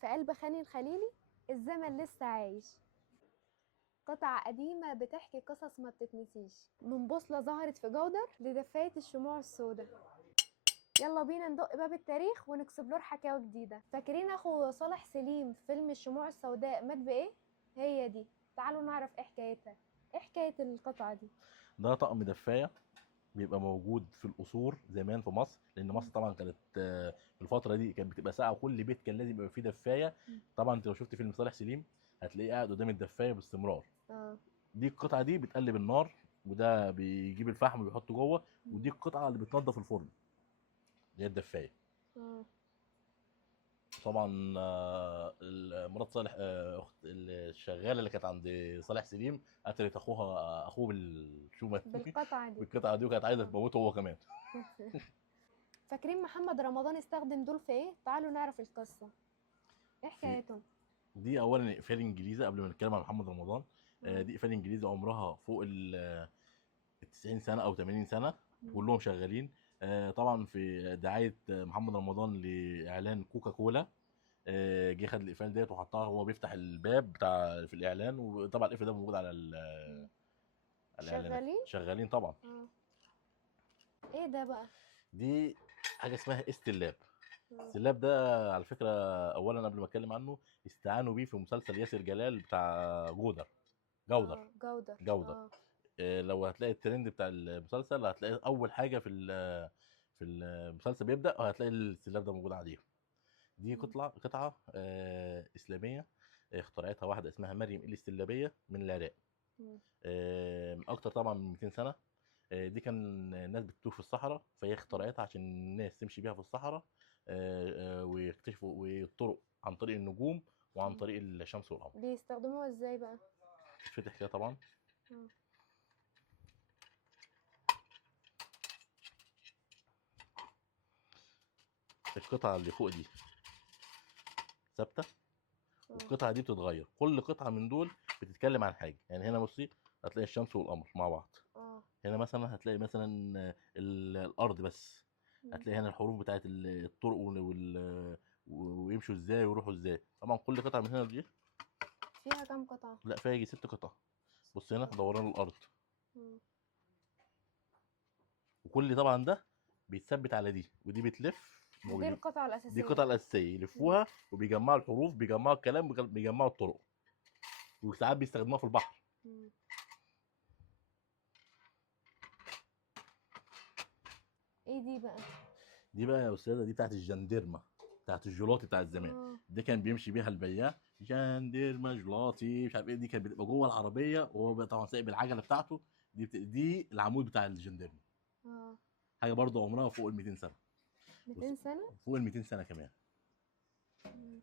في قلب خان الخليلي الزمن لسه عايش. قطعة قديمة بتحكي قصص ما بتتنسيش، من بوصلة ظهرت في جودر لدفاية الشموع السوداء. يلا بينا ندق باب التاريخ ونكسبلور حكاوي جديدة. فاكرين أخو صالح سليم في فيلم الشموع السوداء مات بإيه؟ هي دي. تعالوا نعرف إيه حكايتها. إيه حكاية القطعة دي؟ ده طقم دفايه بيبقى موجود في القصور زمان في مصر، لان مصر طبعا كانت في الفتره دي كانت بتبقى ساقعه وكل بيت كان لازم يبقى فيه دفايه. طبعا انت لو شفت فيلم صالح سليم هتلاقيه قاعد قدام الدفايه باستمرار. اه. دي القطعه دي بتقلب النار، وده بيجيب الفحم ويحطه جوه، ودي القطعه اللي بتنظف الفرن اللي هي الدفايه. اه. طبعا مرات صالح، اخت الشغاله اللي كانت عند صالح سليم قتلت اخوه بالشومه بالقطعة دي. بالقطعه دي، وكانت عايزه اه. تموته هو كمان. فاكرين محمد رمضان استخدم دول في إيه؟ تعالوا نعرف القصة. إيه في حكايتهم؟ دي اولا اقفال انجليزي قبل ما نتكلم عن محمد رمضان. اه. دي اقفال انجليزي عمرها فوق ال 90 سنه او 80 سنه، كلهم شغالين. طبعا في دعايه محمد رمضان لاعلان كوكا كولا، جه خد الاقفال ديت وحطها وهو بيفتح الباب بتاع في الاعلان، وطبعا الاقفال ده موجود على على الاعلانات. شغالين؟ شغالين طبعا. اه. ايه ده بقى؟ دي حاجه اسمها استلاب. اه. استلاب ده على فكره، اولا قبل ما اتكلم عنه، استعانوا بيه في مسلسل ياسر جلال بتاع جودر. اه. جودر. جودر. اه. لو هتلاقي الترند بتاع المسلسل هتلاقي اول حاجه في المسلسل بيبدا وهتلاقي الاستلاب ده موجود عليه. دي قطعه اسلاميه، اخترعتها واحده اسمها مريم الاستلابيه من العراق. مم. اكتر طبعا من 200 سنه. دي كان الناس بتتوه في الصحراء، فهي اخترعتها عشان الناس تمشي بيها في الصحراء، ويكتشفوا والطرق عن طريق النجوم وعن مم. طريق الشمس والقمر. بيستخدموها ازاي بقى؟ تتفتح كده طبعا. اه. القطعه اللي فوق دي ثابته، اه. والقطعه دي بتتغير. كل قطعه من دول بتتكلم عن حاجه. يعني هنا بصي هتلاقي الشمس والقمر مع بعض. اه. هنا مثلا هتلاقي مثلا الارض بس. مم. هتلاقي هنا الحروف بتاعت الطرق ويمشوا ازاي ويروحوا ازاي. طبعا كل قطعه من هنا دي، فيها كام قطعة؟ لا فيها يجي 6 قطع. بص هنا قطع. دوران الارض، مم. وكل طبعا ده بيتثبت على دي، ودي بتلف ودي القطعة دي الأساسية. القطعه الاساسيه مم. يلفوها، وبيجمعوا الحروف، بيجمعوا الكلام، بيجمعوا الطرق، وساعات بيستخدموها في البحر. مم. ايه دي بقى؟ دي بقى يا استاذه دي بتاعت الجندرمه، بتاعت الجيلاتي بتاعت زمان. اه. دي كان بيمشي بيها البياع، جندرمه جيلاتي مش عارف ايه. دي كانت بتبقى جوه العربيه وهو بقى طبعا سايق بالعجله بتاعته. دي العمود بتاع الجندرمه. اه. حاجه برضه عمرها فوق ال 200 سنه. 200 سنة؟ فوق ال 200 سنه كمان. مم.